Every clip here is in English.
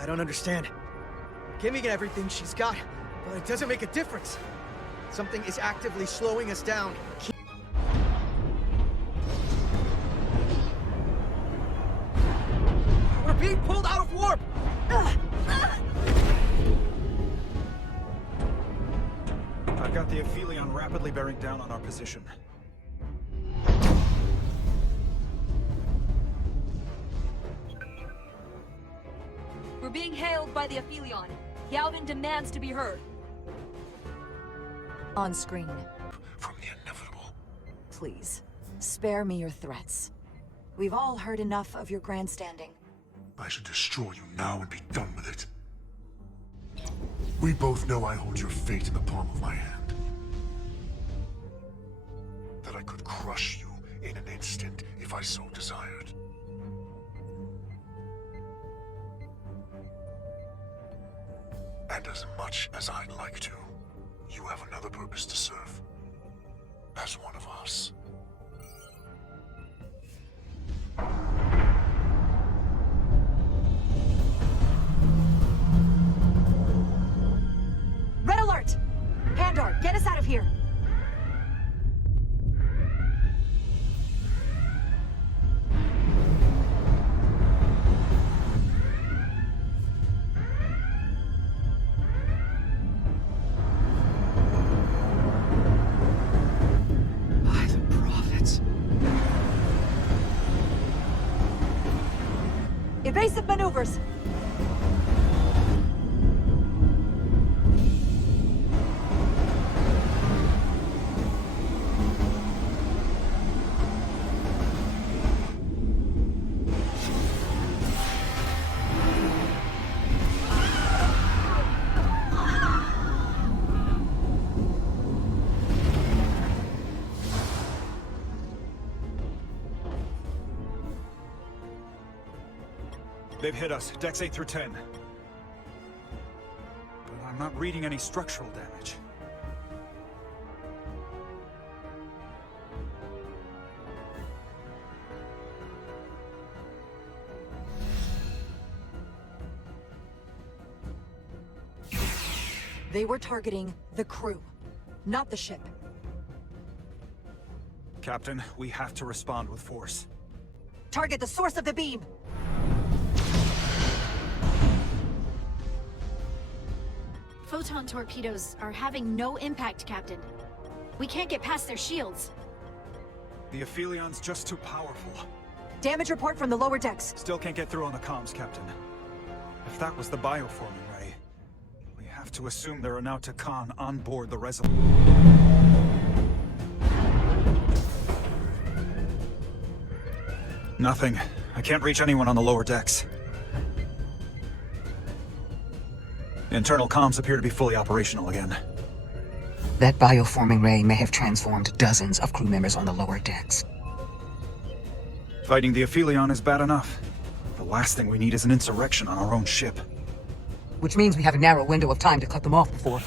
I don't understand. Giving it everything she's got, but it doesn't make a difference. Something is actively slowing us down. We're being pulled out of warp! I've got the Aelion rapidly bearing down on our position. We're being hailed by the Aelion. Galvin demands to be heard. On screen. From the inevitable. Please, spare me your threats. We've all heard enough of your grandstanding. I should destroy you now and be done with it. We both know I hold your fate in the palm of my hand. That I could crush you in an instant if I so desired. And as much as I'd like to, you have another purpose to serve. As one of us. Red alert! Pandar, get us out of here! By the prophets. Evasive maneuvers! They've hit us, decks 8 through 10. But I'm not reading any structural damage. They were targeting the crew, not the ship. Captain, we have to respond with force. Target the source of the beam! Photon torpedoes are having no impact, Captain. We can't get past their shields. The Aelion's just too powerful. Damage report from the lower decks. Still can't get through on the comms, Captain. If that was the bioforming ray, we have to assume there are now Tkon on board the Resolute. Nothing. I can't reach anyone on the lower decks. Internal comms appear to be fully operational again. That bioforming ray may have transformed dozens of crew members on the lower decks. Fighting the Aelion is bad enough. The last thing we need is an insurrection on our own ship. Which means we have a narrow window of time to cut them off before...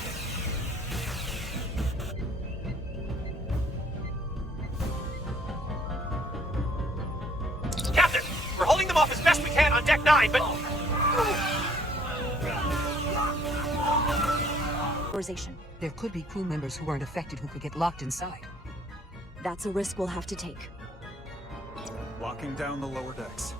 Captain, we're holding them off as best we can on deck 9, but... There could be crew members who weren't affected who could get locked inside. That's a risk we'll have to take. Locking down the lower decks.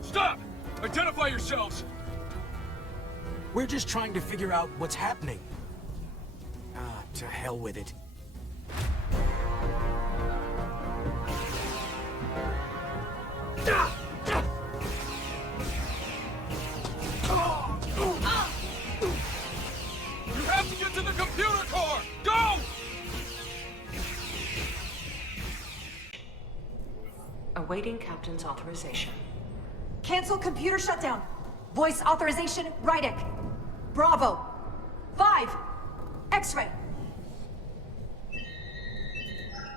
Stop! Identify yourselves! We're just trying to figure out what's happening. Ah, to hell with it. You have to get to the computer core! Go! Awaiting Captain's authorization. Cancel computer shutdown. Voice authorization, Rydick. Bravo. 5. X-ray.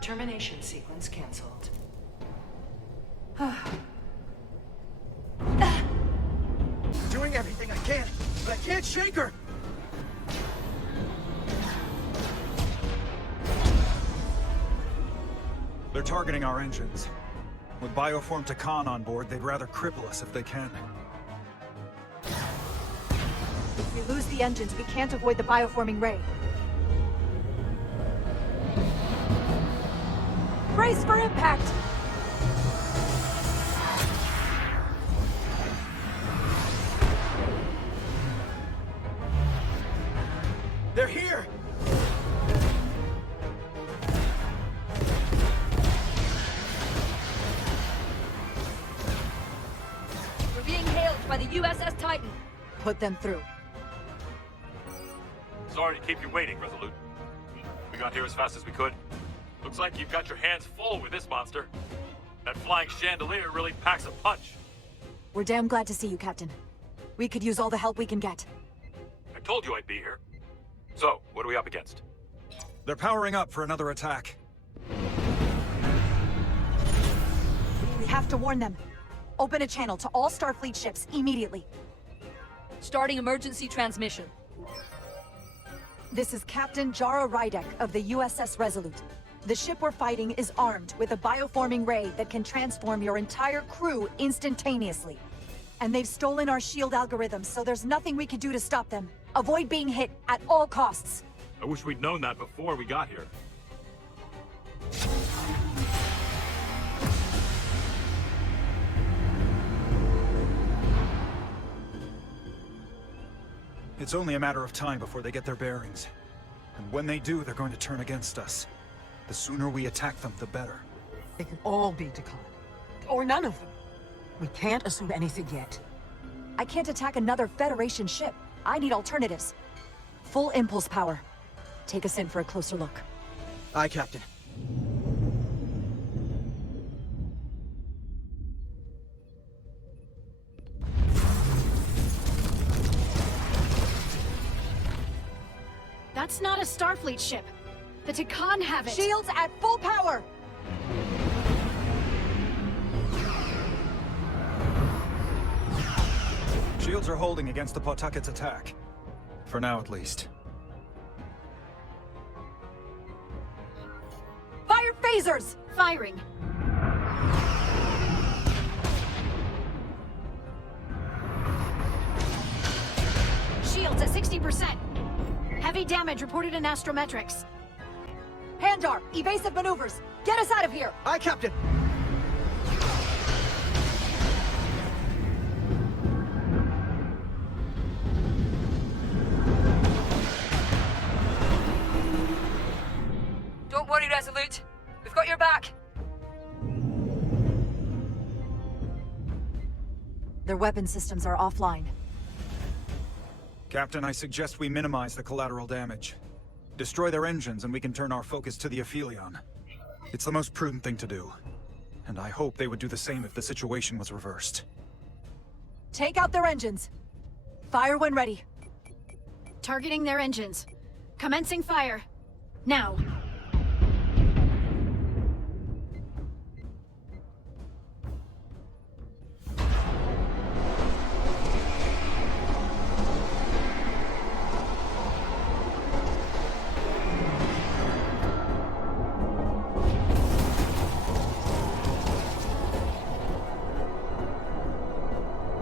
Termination sequence cancelled. Take her! They're targeting our engines. With bioform Tkon on board, they'd rather cripple us if they can. If we lose the engines, we can't avoid the bioforming ray. Brace for impact! They're here! We're being hailed by the USS Titan. Put them through. Sorry to keep you waiting, Resolute. We got here as fast as we could. Looks like you've got your hands full with this monster. That flying chandelier really packs a punch. We're damn glad to see you, Captain. We could use all the help we can get. I told you I'd be here. So, what are we up against? They're powering up for another attack. We have to warn them. Open a channel to all Starfleet ships immediately. Starting emergency transmission. This is Captain Jara Rydek of the USS Resolute. The ship we're fighting is armed with a bioforming ray that can transform your entire crew instantaneously. And they've stolen our shield algorithms, so there's nothing we can do to stop them. Avoid being hit at all costs. I wish we'd known that before we got here. It's only a matter of time before they get their bearings. And when they do, they're going to turn against us. The sooner we attack them, the better. They could all be Tkon. Or none of them. We can't assume anything yet. I can't attack another Federation ship. I need alternatives. Full impulse power. Take us in for a closer look. Aye, Captain. That's not a Starfleet ship. The Tkon have it. Shields at full power! Shields are holding against the Pawtucket's attack. For now, at least. Fire phasers! Firing. Shields at 60%. Heavy damage reported in astrometrics. Handar, evasive maneuvers! Get us out of here! Aye, Captain! Don't worry, Resolute. We've got your back. Their weapon systems are offline. Captain, I suggest we minimize the collateral damage. Destroy their engines and we can turn our focus to the Aelion. It's the most prudent thing to do. And I hope they would do the same if the situation was reversed. Take out their engines. Fire when ready. Targeting their engines. Commencing fire. Now.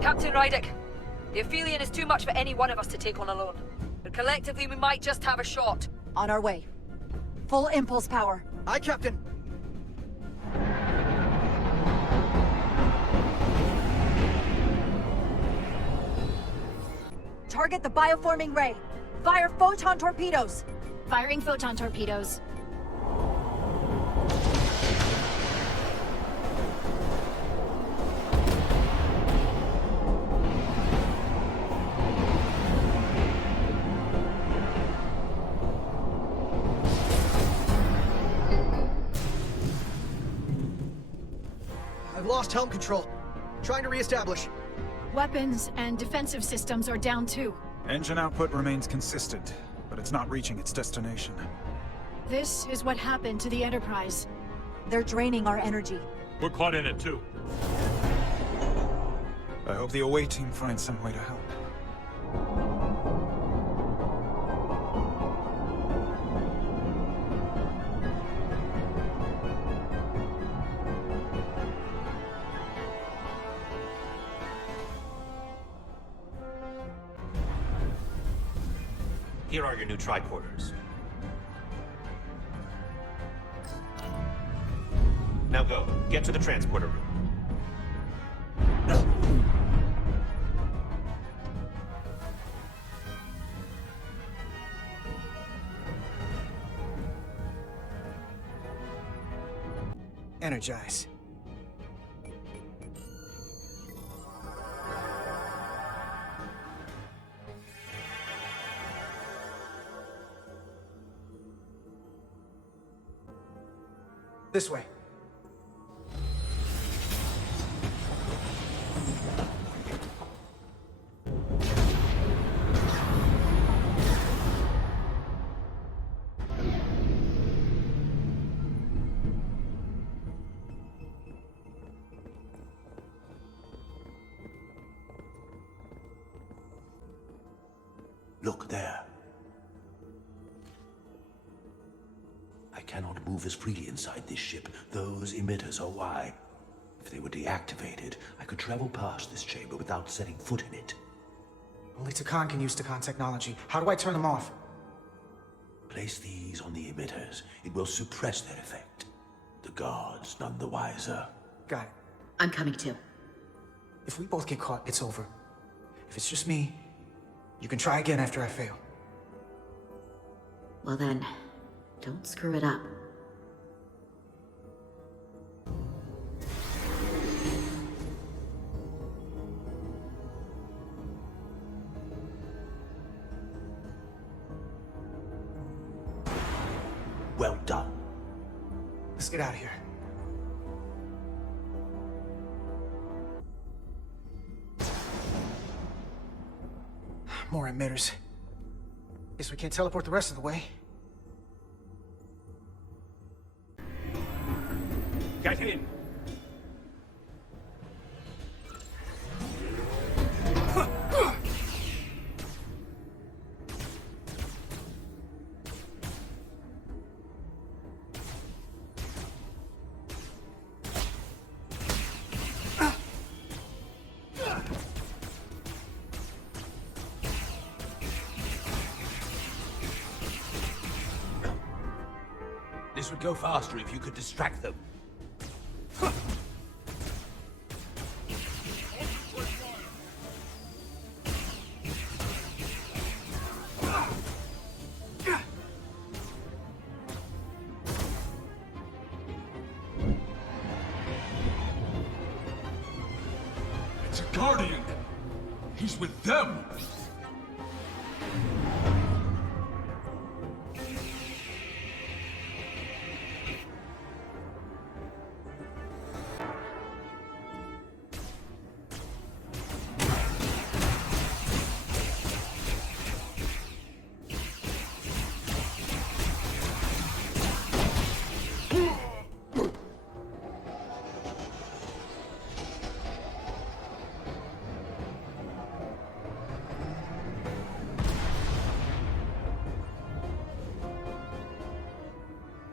Captain Rydek, the Aelion is too much for any one of us to take on alone. But collectively, we might just have a shot. On our way. Full impulse power. Aye, Captain! Target the bioforming ray. Fire photon torpedoes. Firing photon torpedoes. I've lost helm control. Trying to re-establish. Weapons and defensive systems are down too. Engine output remains consistent, but it's not reaching its destination. This is what happened to the Enterprise. They're draining our energy. We're caught in it too. I hope the away team finds some way to help. Here are your new tricorders. Now go. Get to the transporter room. Energize. This way. Look there. I cannot move as freely inside this ship. Those emitters are why. If they were deactivated, I could travel past this chamber without setting foot in it. Only Tkon can use Tkon technology. How do I turn them off? Place these on the emitters. It will suppress their effect. The guards none the wiser. Got it. I'm coming too. If we both get caught, it's over. If it's just me, you can try again after I fail. Well then, don't screw it up. Well done. Let's get out of here. More emitters. Guess we can't teleport the rest of the way. Get in! This would go faster if you could distract them. It's a Guardian. He's with them.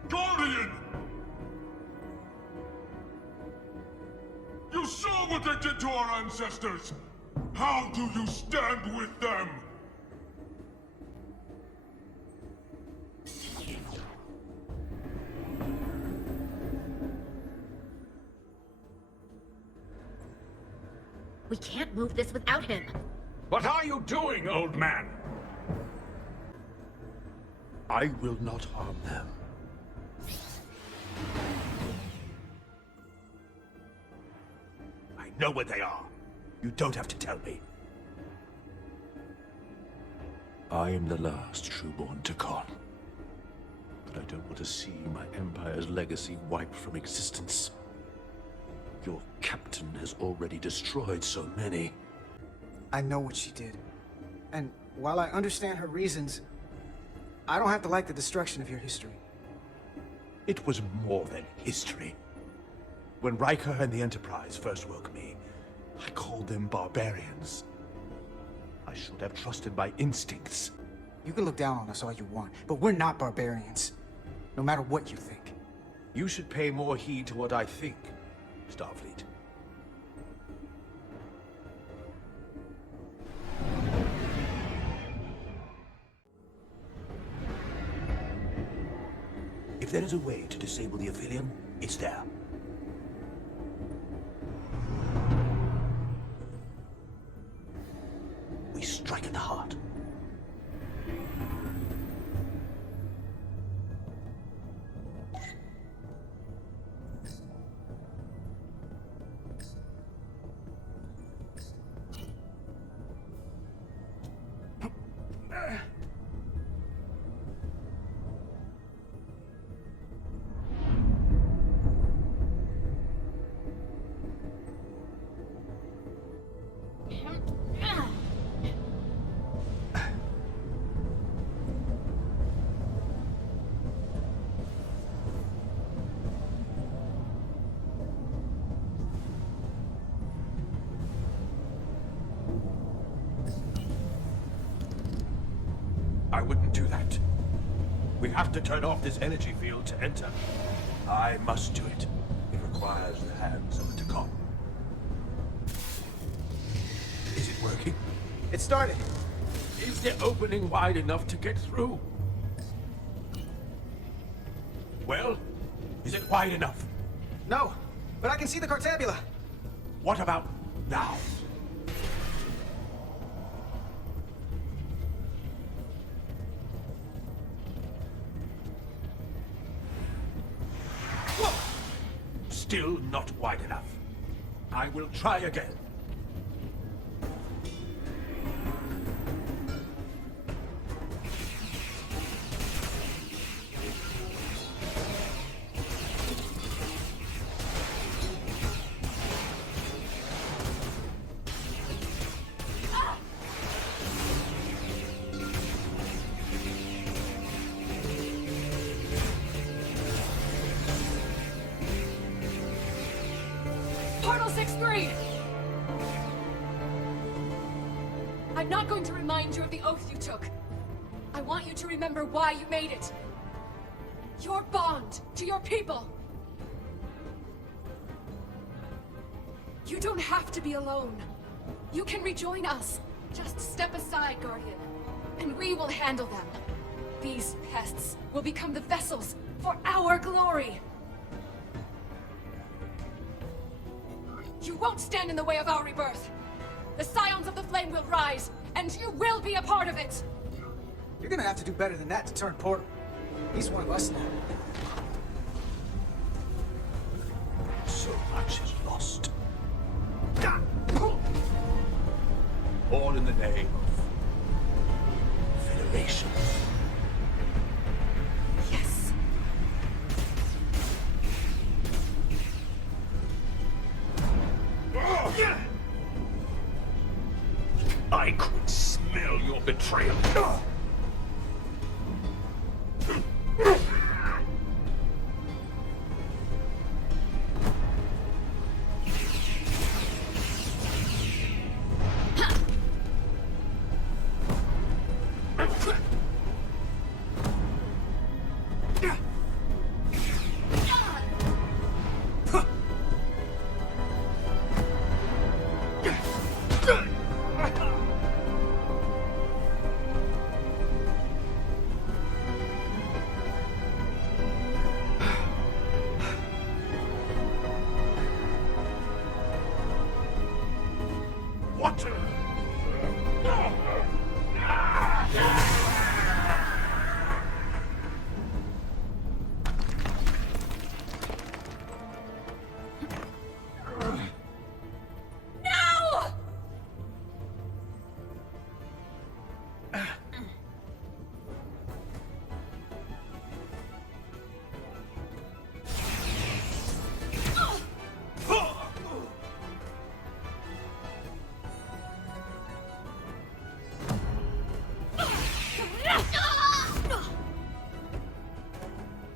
Guardian! You saw what they did to our ancestors! How do you stand with them? We can't move this without him. What are you doing, old man? I will not harm them. I know where they are. You don't have to tell me. I am the last trueborn Tkon. But I don't want to see my Empire's legacy wiped from existence. Your captain has already destroyed so many. I know what she did. And while I understand her reasons, I don't have to like the destruction of your history. It was more than history. When Riker and the Enterprise first woke me, I called them barbarians. I should have trusted my instincts. You can look down on us all you want, but we're not barbarians. No matter what you think. You should pay more heed to what I think, Starfleet. If there is a way to disable the Aelion, it's there. We strike at the heart. I wouldn't do that. We have to turn off this energy field to enter. I must do it. It requires the hands of a Tkon. Is it working? It started. Is the opening wide enough to get through? Well, is it wide enough? No, but I can see the Cartabula. What about now? Still not wide enough. I will try again. Portal 6-3! I'm not going to remind you of the oath you took. I want you to remember why you made it. Your bond to your people. You don't have to be alone. You can rejoin us. Just step aside, Guardian, and we will handle them. These pests will become the vessels for our glory. You won't stand in the way of our rebirth. The Scions of the Flame will rise, and you will be a part of it. You're gonna have to do better than that to turn Portal. He's one of us now. So much is lost. All in the name of Federation. Yes. I could smell your betrayal. What?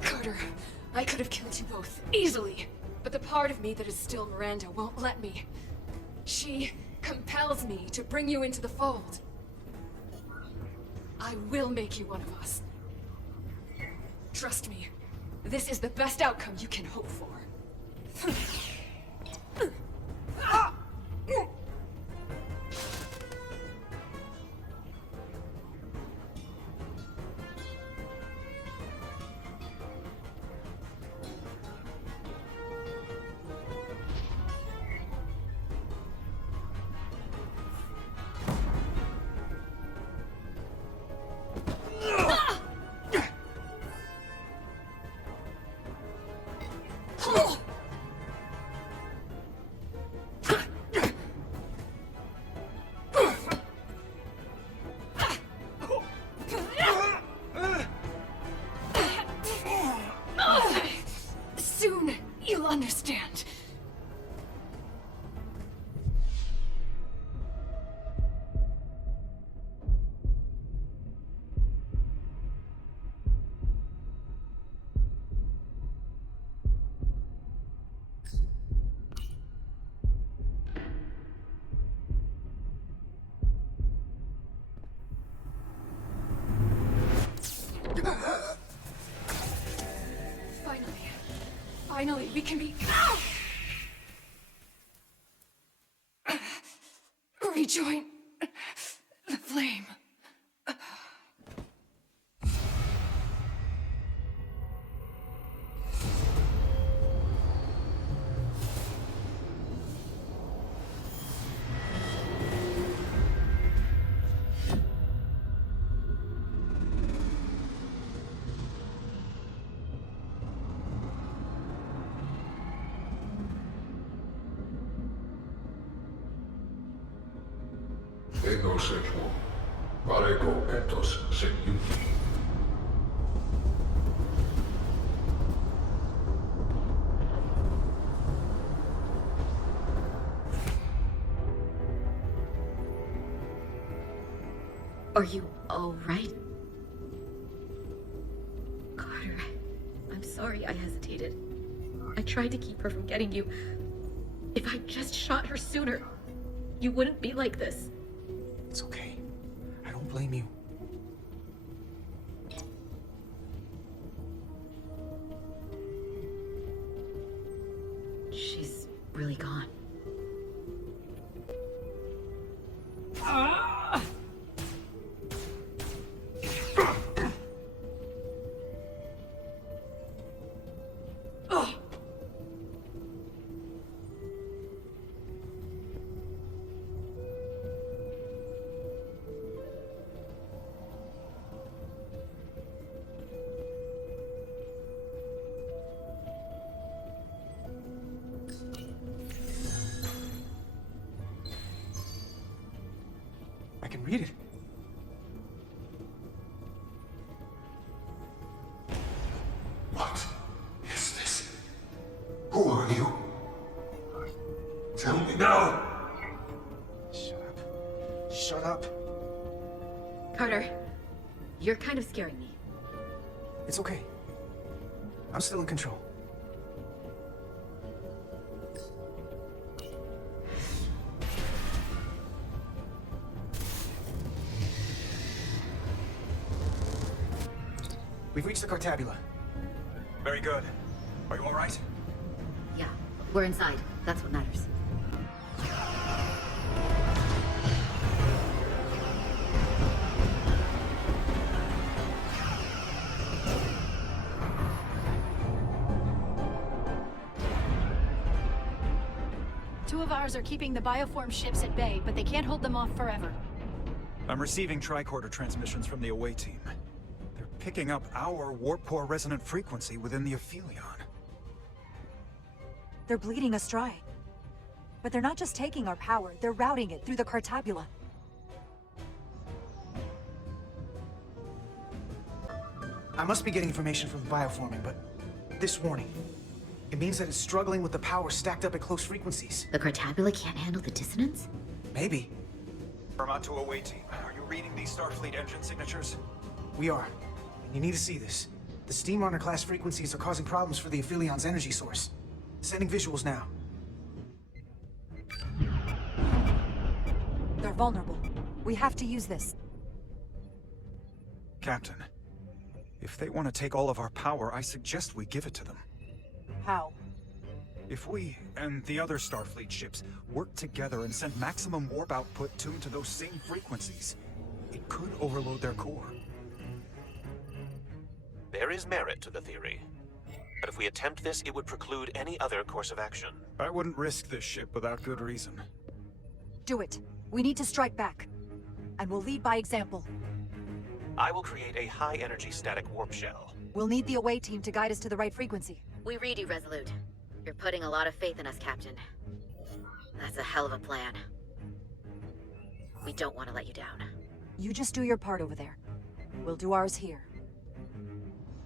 Carter, I could have killed you both, easily. But the part of me that is still Miranda won't let me. She compels me to bring you into the fold. I will make you one of us. Trust me, this is the best outcome you can hope for. understand. Finally, we can be... rejoin the flame. Ego sequum, varego etos secuti. Are you all right? Carter, I'm sorry I hesitated. I tried to keep her from getting you. If I just shot her sooner, you wouldn't be like this. It's okay. I don't blame you. She's really gone. I can read it. What is this? Who are you? Tell me now! Shut up. Shut up. Carter, you're kind of scaring me. It's okay. I'm still in control. We've reached the Cartabula. Very good. Are you all right? Yeah, we're inside. That's what matters. Two of ours are keeping the bioform ships at bay, but they can't hold them off forever. I'm receiving tricorder transmissions from the away team. They're picking up our warp core resonant frequency within the Aphelion. They're bleeding us dry. But they're not just taking our power, they're routing it through the Cartabula. I must be getting information from the bioforming, but this warning. It means that it's struggling with the power stacked up at close frequencies. The Cartabula can't handle the dissonance? Maybe. Vermont to away team. Are you reading these Starfleet engine signatures? We are. You need to see this. The Steamrunner class frequencies are causing problems for the Aphelion's energy source. Sending visuals now. They're vulnerable. We have to use this. Captain, if they want to take all of our power, I suggest we give it to them. How? If we, and the other Starfleet ships, work together and send maximum warp output tuned to those same frequencies, it could overload their core. There is merit to the theory. But if we attempt this, it would preclude any other course of action. I wouldn't risk this ship without good reason. Do it. We need to strike back. And we'll lead by example. I will create a high-energy static warp shell. We'll need the away team to guide us to the right frequency. We read you, Resolute. You're putting a lot of faith in us, Captain. That's a hell of a plan. We don't want to let you down. You just do your part over there. We'll do ours here.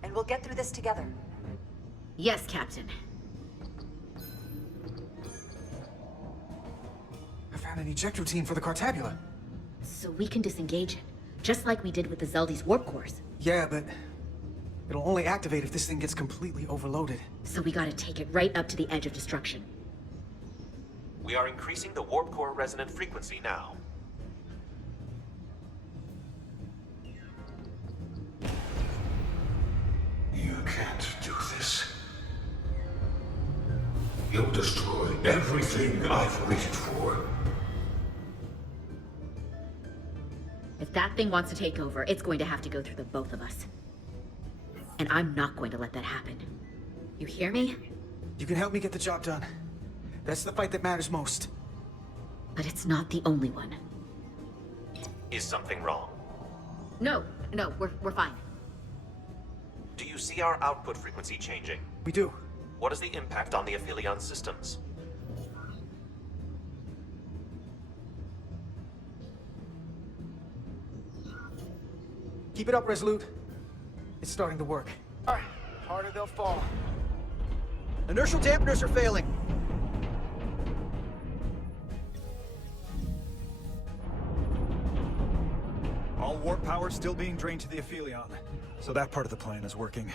And we'll get through this together. Yes, Captain. Found an eject routine for the Cartabula. So we can disengage it, just like we did with the Zeldy's warp cores. Yeah, but it'll only activate if this thing gets completely overloaded. So we gotta take it right up to the edge of destruction. We are increasing the warp core resonant frequency now. You can't do this. You'll destroy everything I've waited for. If that thing wants to take over, it's going to have to go through the both of us. And I'm not going to let that happen. You hear me? You can help me get the job done. That's the fight that matters most. But it's not the only one. Is something wrong? No, we're fine. Do you see our output frequency changing? We do. What is the impact on the Aphelion systems? Keep it up, Resolute. It's starting to work. Alright, harder they'll fall. Inertial dampeners are failing. All warp power still being drained to the Aphelion, so that part of the plan is working.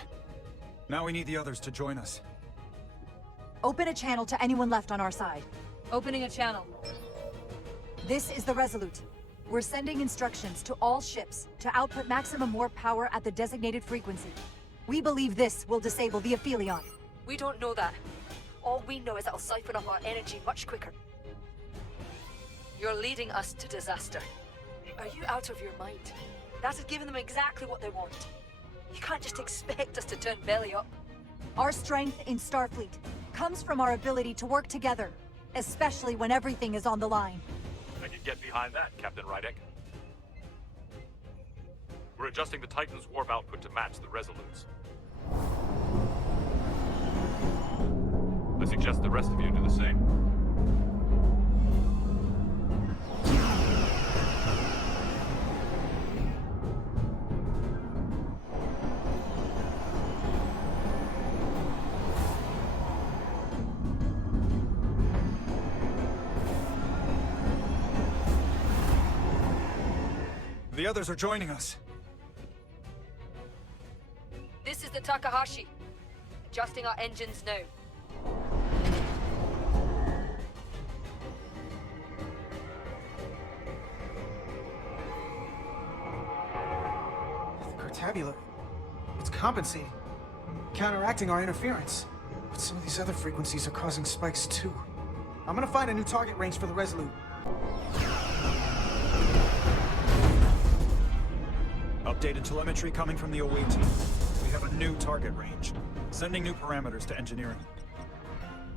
Now we need the others to join us. Open a channel to anyone left on our side. Opening a channel. This is the Resolute. We're sending instructions to all ships to output maximum warp power at the designated frequency. We believe this will disable the Aphelion. We don't know that. All we know is it'll siphon up our energy much quicker. You're leading us to disaster. Are you out of your mind? That has given them exactly what they want. You can't just expect us to turn belly up. Our strength in Starfleet comes from our ability to work together, especially when everything is on the line. I can get behind that, Captain Rydek. We're adjusting the Titan's warp output to match the Resolute's. I suggest the rest of you do the same. The others are joining us. This is the Takahashi. Adjusting our engines now. The Cartabula, it's compensating, counteracting our interference. But some of these other frequencies are causing spikes too. I'm gonna find a new target range for the Resolute. Updated telemetry coming from the away team. We have a new target range. Sending new parameters to engineering.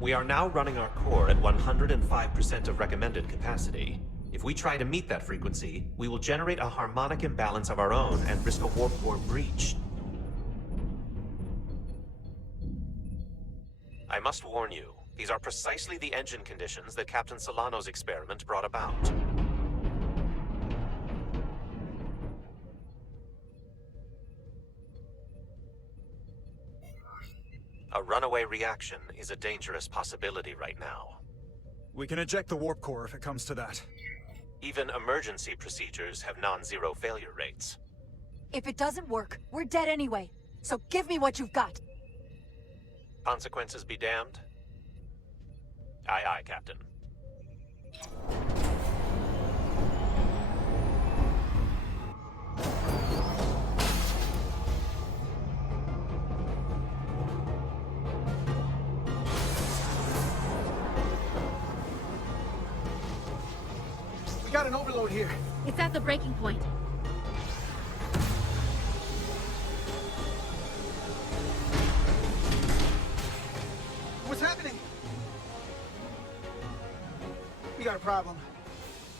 We are now running our core at 105% of recommended capacity. If we try to meet that frequency, we will generate a harmonic imbalance of our own and risk a warp core breach. I must warn you, these are precisely the engine conditions that Captain Solano's experiment brought about. A runaway reaction is a dangerous possibility right now. We can eject the warp core if it comes to that. Even emergency procedures have non-zero failure rates. If it doesn't work, we're dead anyway. So give me what you've got. Consequences be damned? Aye, aye, Captain. We got an overload here. It's at the breaking point. What's happening? We got a problem.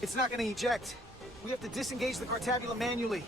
It's not gonna eject. We have to disengage the Cartabula manually.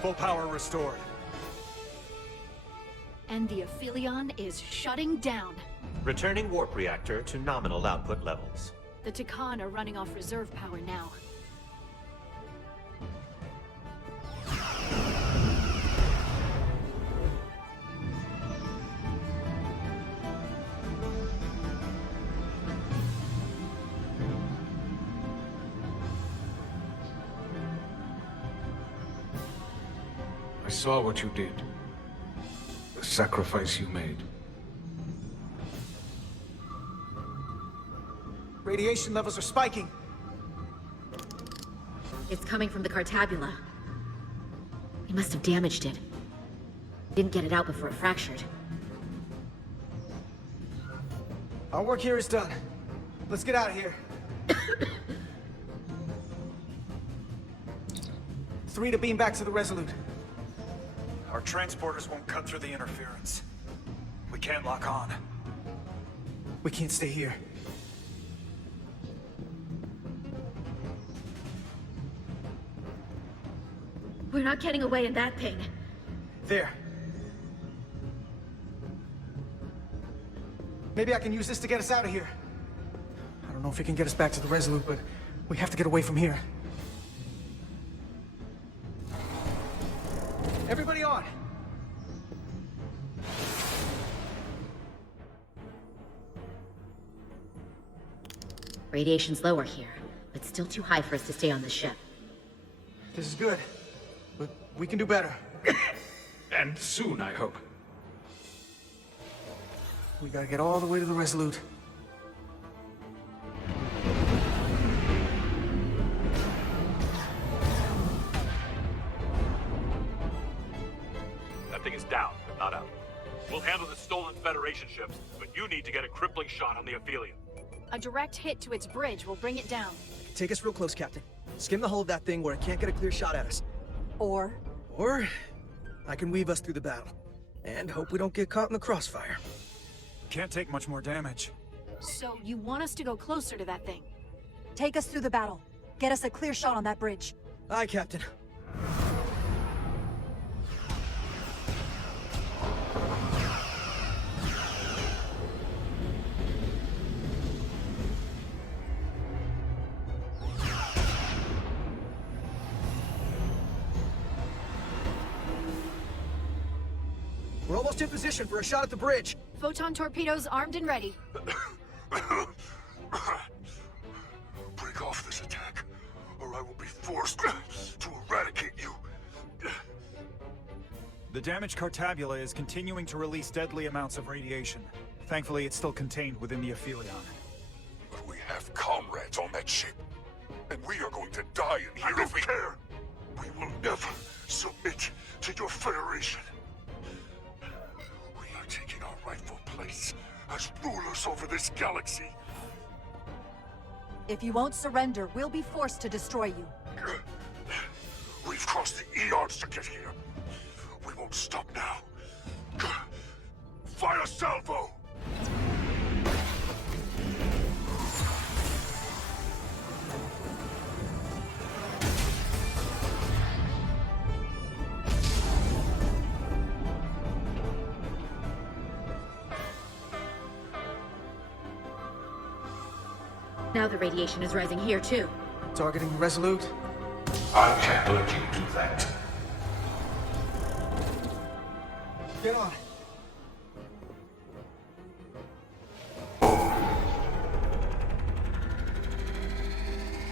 Full power restored. And the Aphelion is shutting down. Returning warp reactor to nominal output levels. The Tkon are running off reserve power now. I saw what you did. The sacrifice you made. Radiation levels are spiking. It's coming from the Cartabula. We must have damaged it. Didn't get it out before it fractured. Our work here is done. Let's get out of here. 3 to beam back to the Resolute. Our transporters won't cut through the interference. We can't lock on. We can't stay here. We're not getting away in that thing. There. Maybe I can use this to get us out of here. I don't know if it can get us back to the Resolute, but we have to get away from here. Everybody on! Radiation's lower here, but still too high for us to stay on the ship. This is good, but we can do better. And soon, I hope. We gotta get all the way to the Resolute. That thing is down, but not out. We'll handle the stolen Federation ships, but you need to get a crippling shot on the Aphelion. A direct hit to its bridge will bring it down. Take us real close, Captain. Skim the hull of that thing where it can't get a clear shot at us. Or I can weave us through the battle. And hope we don't get caught in the crossfire. Can't take much more damage. So you want us to go closer to that thing? take us through the battle. Get us a clear shot on that bridge. Aye, Captain. We're almost in position for a shot at the bridge. Photon torpedoes armed and ready. Break off this attack, or I will be forced to eradicate you. The damaged Cartabula is continuing to release deadly amounts of radiation. Thankfully, it's still contained within the Aphelion. But we have comrades on that ship, and we are going to die in here if we care. We will never submit to your Federation. We are taking our rightful place as rulers over this galaxy. If you won't surrender, we'll be forced to destroy you. We've crossed the eons to get here. We won't stop now. Fire salvo! Now the radiation is rising here, too. Targeting Resolute? I can't let you do that. Get on.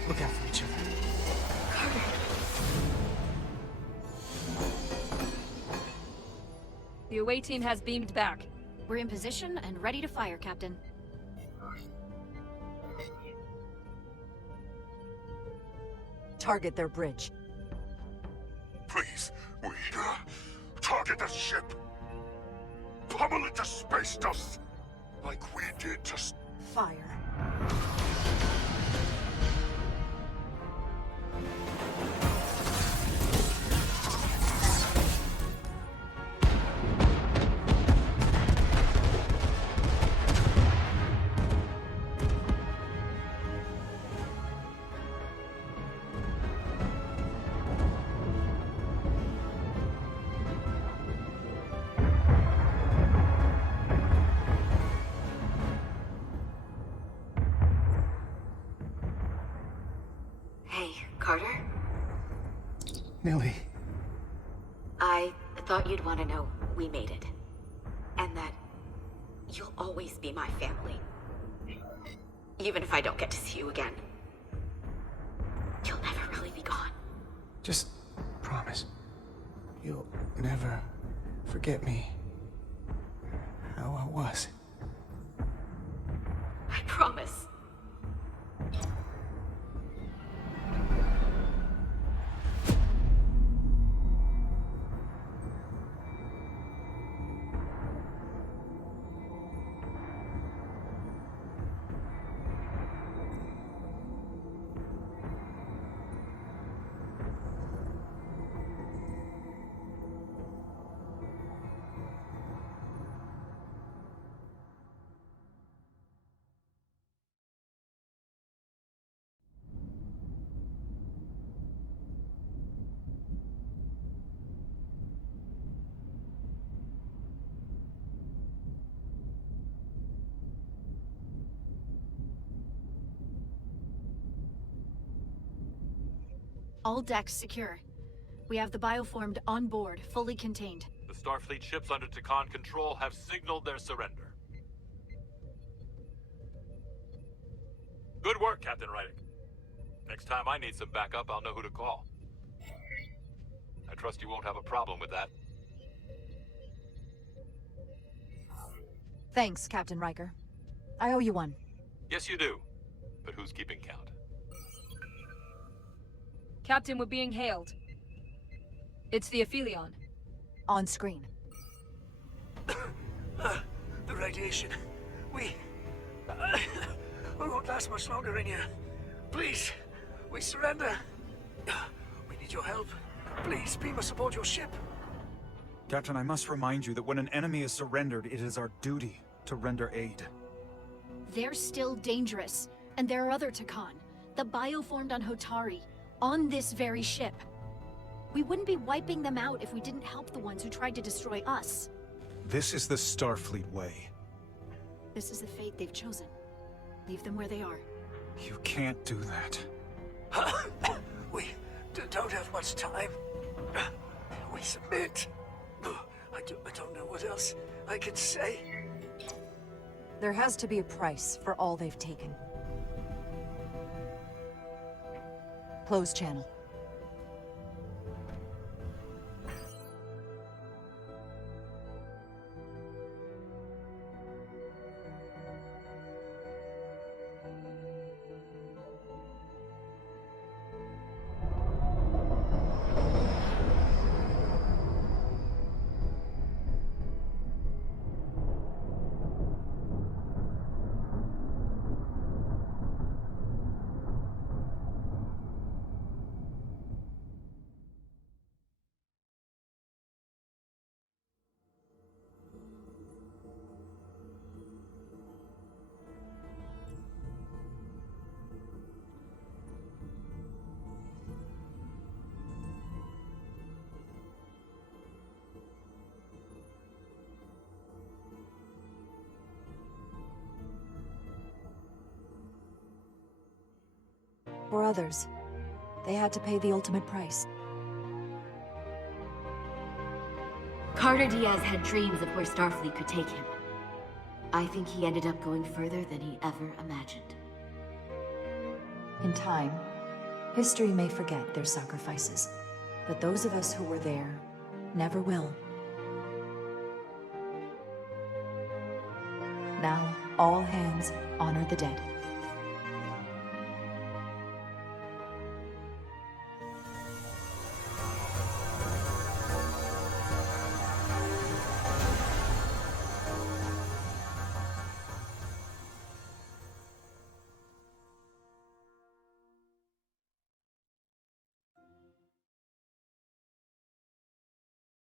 Look out for each other. The away team has beamed back. We're in position and ready to fire, Captain. Target their bridge. Please, we target the ship. Pummel it to space dust, like we did to... Fire. Carter? Millie. I thought you'd want to know we made it. And that you'll always be my family. Even if I don't get to see you again. You'll never really be gone. Just promise. You'll never forget me. How I was. I promise. All decks secure. We have the bioformed on board, fully contained. The Starfleet ships under Tkon control have signaled their surrender. Good work, Captain Rydick. Next time I need some backup, I'll know who to call. I trust you won't have a problem with that. Thanks, Captain Riker. I owe you one. Yes, you do. But who's keeping count? Captain, we're being hailed. It's the Aelion. On screen. The radiation. We won't last much longer in here. Please, we surrender. We need your help. Please, beam us aboard your ship. Captain, I must remind you that when an enemy is surrendered, it is our duty to render aid. They're still dangerous, and there are other Tkon. The bioformed on Hotari, on this very ship. We wouldn't be wiping them out if we didn't help the ones who tried to destroy us. This is the Starfleet way. This is the fate they've chosen. Leave them where they are. You can't do that. We don't have much time. We submit. I don't know what else I can say. There has to be a price for all they've taken. Close channel. For others, they had to pay the ultimate price. Carter Diaz had dreams of where Starfleet could take him. I think he ended up going further than he ever imagined. In time, history may forget their sacrifices, but those of us who were there never will. Now, all hands honor the dead.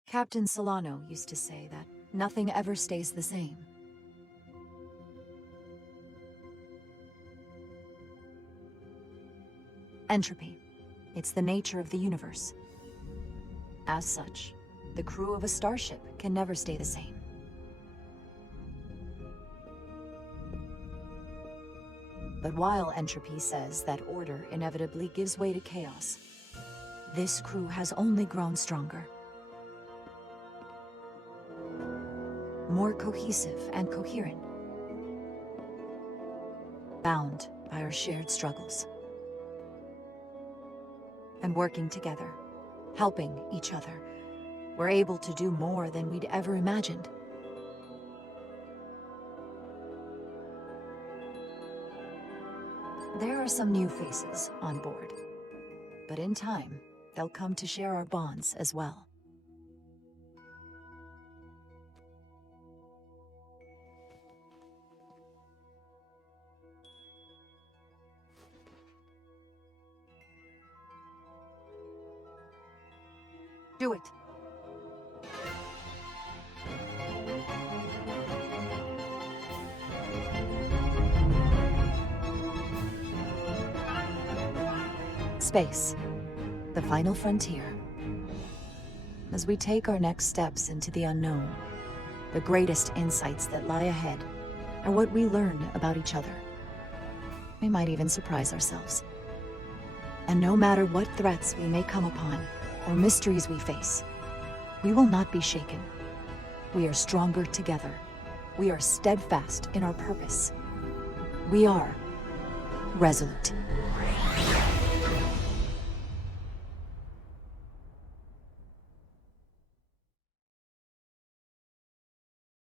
Captain Solano used to say that nothing ever stays the same. Entropy. It's the nature of the universe. As such, the crew of a starship can never stay the same. But while entropy says that order inevitably gives way to chaos, this crew has only grown stronger. More cohesive and coherent. Bound by our shared struggles. And working together, helping each other, we're able to do more than we'd ever imagined. There are some new faces on board, but in time, they'll come to share our bonds as well. Do it. Space, the final frontier. As we take our next steps into the unknown, the greatest insights that lie ahead are what we learn about each other. We might even surprise ourselves. And no matter what threats we may come upon, or mysteries we face, we will not be shaken. We are stronger together. We are steadfast in our purpose. We are resolute.